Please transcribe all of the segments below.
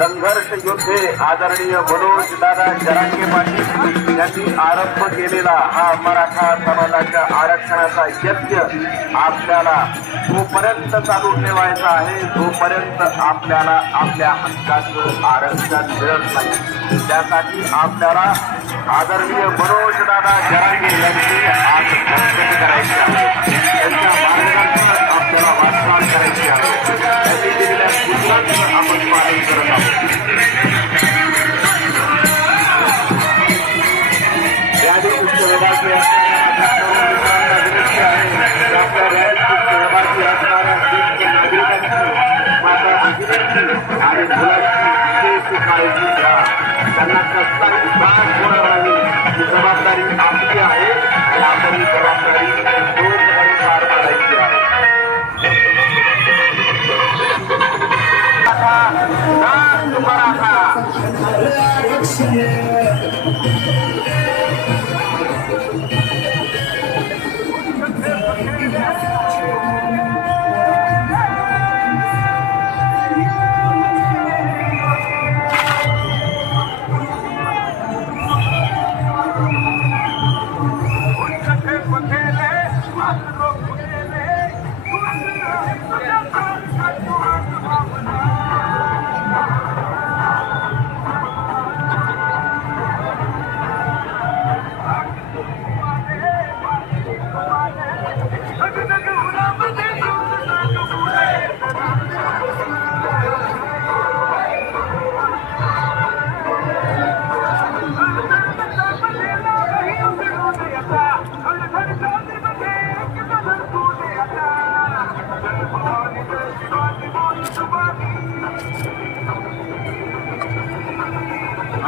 संघर्ष योद्धे आदरणीय मनोज दादा जरांगे पाटील यांनी आरंभ केलेला हा मराठा समाजाच्या आरक्षणाचा यज्ञ आपल्याला जोपर्यंत चालू ठेवायचा आहे जोपर्यंत आपल्याला आपल्या हक्काचं आरक्षण मिळत नाही. त्यासाठी आपल्याला आदरणीय मनोज दादा जरांगे यांनी आज करायचे आहे. आणि मुलांची विशेष काळजी घ्या त्यांना कसलाही त्रास होणार नाही ही जबाबदारी आपली आहे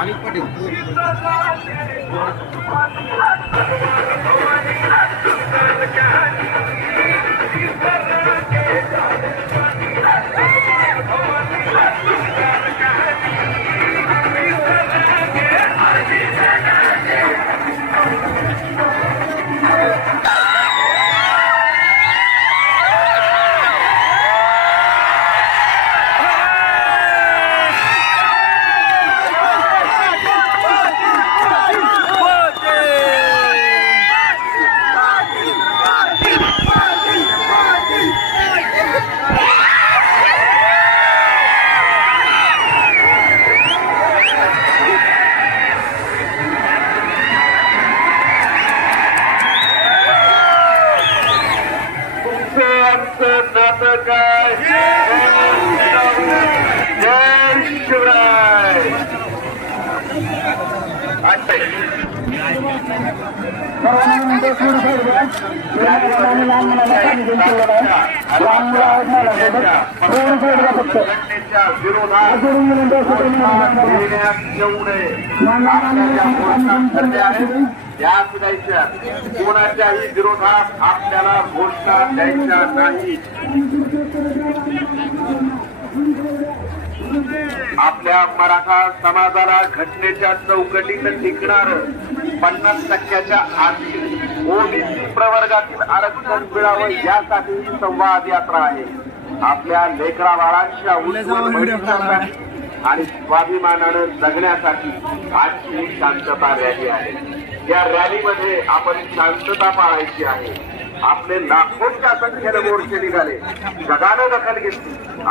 Alipade. शिवराय. घटनेच्या आहेत, द्यायच्या कोणाच्याही विरोधात आपल्याला घोषणा द्यायच्या नाही. आपल्या मराठा समाजाला घटनेच्या चौकटीत टिकणार पन्नास टक्क्याच्या आधी ओबीसी प्रवर्गातील आरक्षण मिळावं यासाठी ही संवाद यात्रा आहे. आपल्या लेकरा बाळांच्या उज्ज्वल आणि स्वाभिमानानं जगण्यासाठी आजची ही शांतता रॅली आहे. या रॅलीमध्ये आपण शांतता पाळायची आहे. आपले लाखोंच्या संख्येनं मोर्चे निघाले. जगानं दखल घेतली.